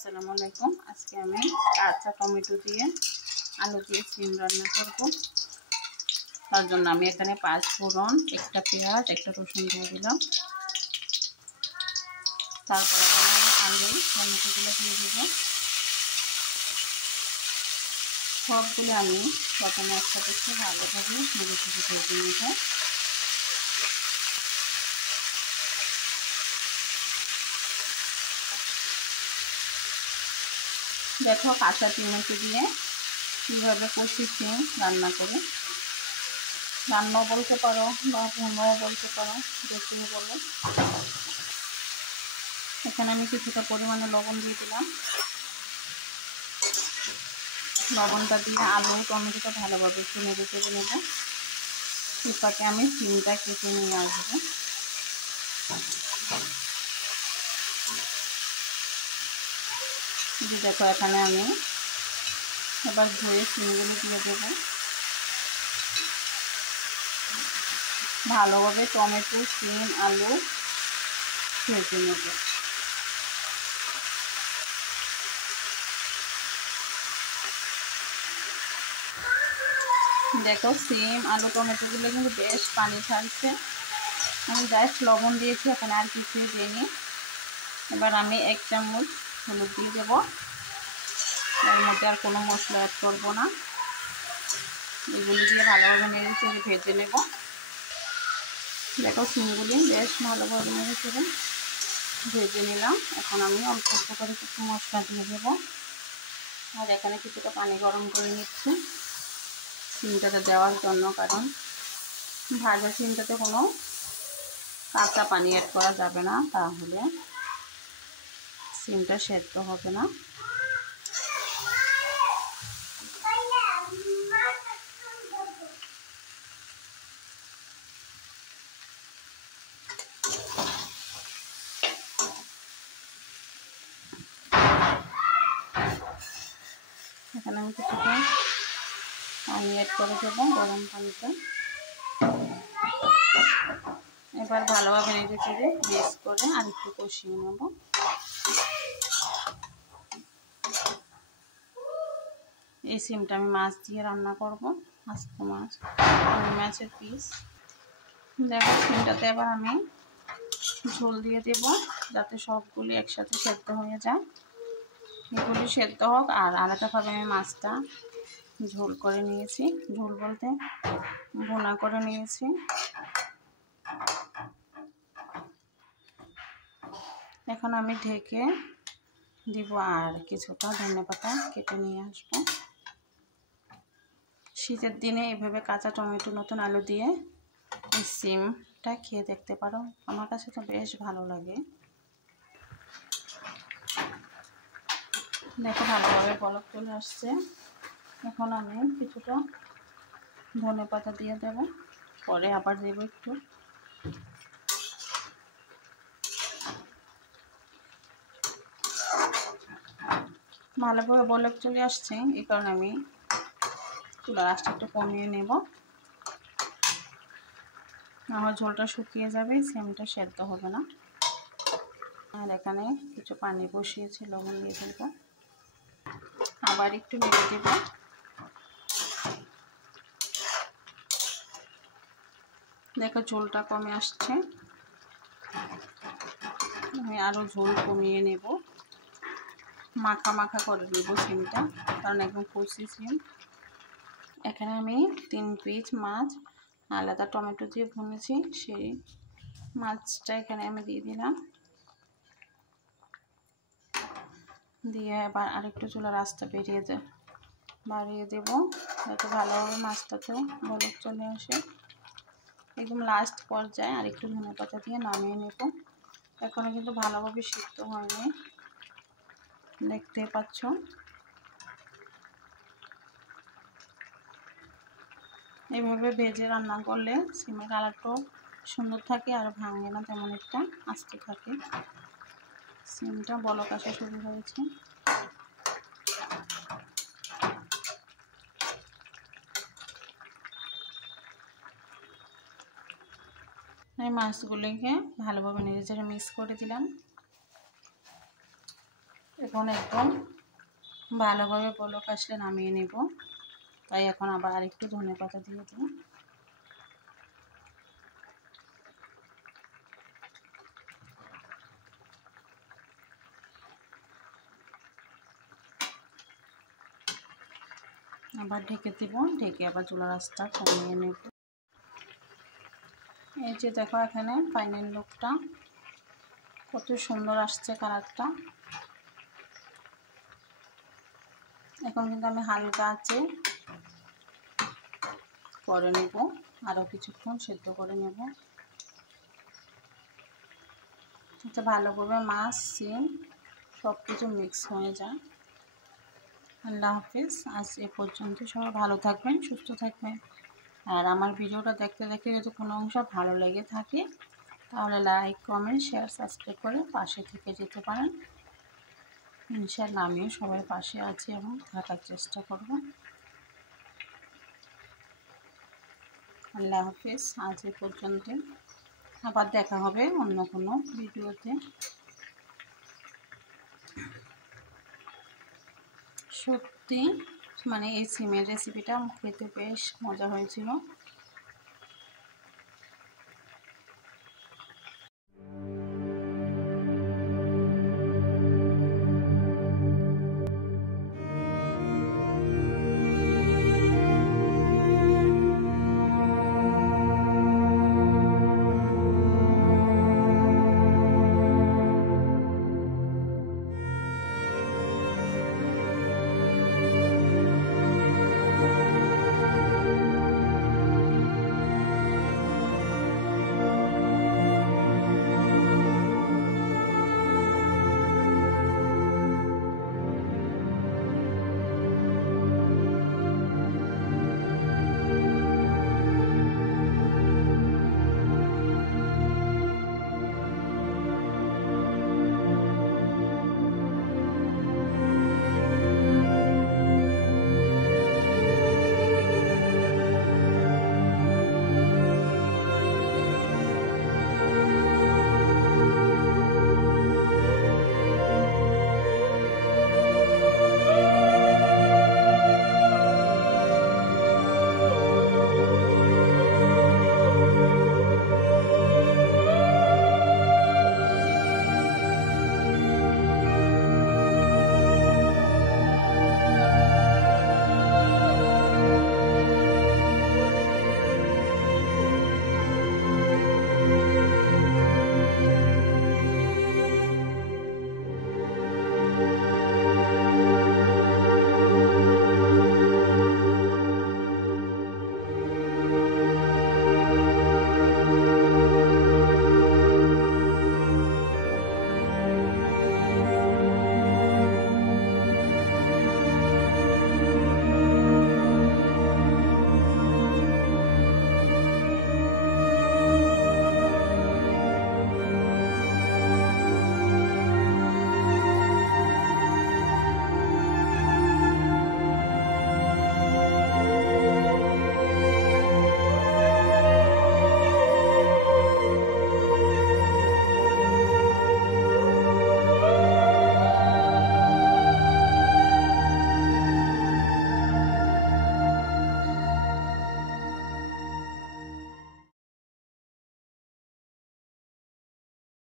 আসসালামু আলাইকুম। আজকে আমি কাঁচা টমেটো দিয়ে আলু দিয়ে সিম রান্না করব। তার জন্য আমি এখানে 5 ফোড়ন, একটা পেঁয়াজ, একটা রসুন দিয়ে দিলাম। তারপরে আলু টমেটোগুলো দিয়ে দেব। সবগুলো আমি প্রথমে একসাথে খুব ভালোভাবে নেড়ে চেড়ে ভেজে নেব। দেখো কাঁচা টমেটো দিয়ে কীভাবে কষি সিম রান্না করে, রান্নাও বলতে পারো বা ভুনাও বলতে পারো, যেটি বলো। এখানে আমি কিছুটা পরিমাণে লবণ দিয়ে দিলাম। লবণটা দিয়ে আলু টমেটোটা ভালোভাবে একটু নেড়ে চেড়ে নেব। এরপরে আমি সিমটা কেটে নিয়ে আসবো। দেখো এখানে আমি এবার ধুয়ে সিমগুলো দিয়ে দেবো। ভালোভাবে টমেটো, সিম, আলু ভেজে নেব। দেখো সিম, আলু, টমেটোগুলো কিন্তু বেশ পানি ছাড়ছে। আমি জাস্ট লবণ দিয়েছি, এখানে আর কিছুই দিইনি। এবার আমি 1 চামচ হলুদ দিয়ে দেবো। এর মধ্যে আর কোনো মশলা অ্যাড করবো না। এগুলি দিয়ে ভালোভাবে নেড়ে চেড়ে ভেজে নেব। দেখো সিমগুলি বেশ ভালোভাবে নেড়ে চেড়ে ভেজে নিলাম। এখন আমি অল্প অল্প করে কিছু মশলা দিয়ে দেবো। আর এখানে কিছুটা পানি গরম করে নিচ্ছি সিমটাতে দেওয়ার জন্য, কারণ ভাজা সিমটাতে কোনো কাঁচা পানি অ্যাড করা যাবে না, তাহলে সিমটা সেদ্ধ হবে না। এখানে আমি কিছুটা পানি অ্যাড করে দেবো, গরম পানিতে। এবার ভালোভাবে নেড়ে চেড়ে মিক্স করে আর একটু কষিয়ে নেব। এই সিমটা আমি মাছ দিয়ে রান্না করব, আস্ত মাছ, মাছের পিস। দেখো সিমটাতে এবার আমি ঝোল দিয়ে দেব, যাতে সবগুলি একসাথে সেদ্ধ হয়ে যায়। এগুলি সেদ্ধ হোক, আর আলাদাভাবে আমি মাছটা ঝোল করে নিয়েছি, ঝোল বলতে ভুনা করে নিয়েছি। এখন আমি ঢেকে দিব আর কিছুটা ধনেপাতা কেটে নিয়ে আসবো। শীতের দিনে এভাবে কাঁচা টমেটো, নতুন আলু দিয়ে এই সিমটা খেয়ে দেখতে পারো। আমার কাছে তো বেশ ভালো লাগে। দেখো ভালোভাবে বলক চলে আসছে। এখন আমি কিছুটা ধনেপাতা দিয়ে দেব, পরে আবার দেব একটু। ভালোভাবে বলক চলে আসছে, এই কারণে আমি চুলার আঁচটা একটু কমিয়ে নেব। আমার ঝোলটা শুকিয়ে যাবে, সিমটা সেদ্ধ হবে না। আর এখানে কিছু পানি বসিয়েছি, লবণ দিয়ে দেব, আবার একটু নেড়ে দেব। দেখো ঝোলটা কমে আসছে, আমি আরও ঝোল কমিয়ে নেব। মাখা মাখা করে নেব সিমটা, কারণ একদম কষি সিম। এখানে আমি 3 পিস মাছ আলাদা টমেটো দিয়ে ভুনেছি, সেই মাছটা এখানে আমি দিয়ে দিলাম। দিয়ে এবার আরেকটু চুলার আঁচটা বাড়িয়ে দেব, যাতে ভালোভাবে মাছটাতেও বলক চলে আসে। একদম লাস্ট পর্যায়ে আর একটু ধনেপাতা দিয়ে নামিয়ে নেব। এখনো কিন্তু ভালোভাবে সিদ্ধ হয়নি, দেখতে পাচ্ছ। এইভাবে ভেজে রান্না করলে সিমের কালারটাও সুন্দর থাকে, আর ভাঙে না তেমন একটা, আস্তে থাকে। সিমটা বলক আসা শুরু হয়েছে। আমি মাছগুলোকে ভালোভাবে নেড়ে চেড়ে মিক্স করে দিলাম। এখন একদম ভালোভাবে বলক আসলে নামিয়ে নেব। তাই এখন আবার আরেকটু ধনেপাতা দিয়ে দিই। আবার ঢেকে দেব, ঢেকে আবার চুলার আঁচটা কমিয়ে নেব। এই যে দেখো এখানে ফাইনাল লুকটা কত সুন্দর আসছে কালারটা। এখন কিন্তু আমি হালকা আছে করে নেব, আরও কিছুক্ষণ সেদ্ধ করে নেব যাতে ভালোভাবে মাছ সিম সব কিছু মিক্স হয়ে যায়। আল্লাহ হাফিজ, আজ এ পর্যন্ত। সবাই ভালো থাকবেন, সুস্থ থাকবেন। আর আমার ভিডিওটা দেখতে দেখতে যদি কোনো অংশ ভালো লেগে থাকে তাহলে লাইক, কমেন্ট, শেয়ার, সাবস্ক্রাইব করে পাশে থেকে যেতে পারেন। ইনশাআল্লাহ আমিও সবার পাশে আছি এবং থাকার চেষ্টা করব। আল্লাহ হাফিজ, আজ এ পর্যন্ত। আবার দেখা হবে অন্য কোনো ভিডিওতে। সত্যি মানে এই সিমের রেসিপিটা খেতে বেশ মজা হয়েছিল।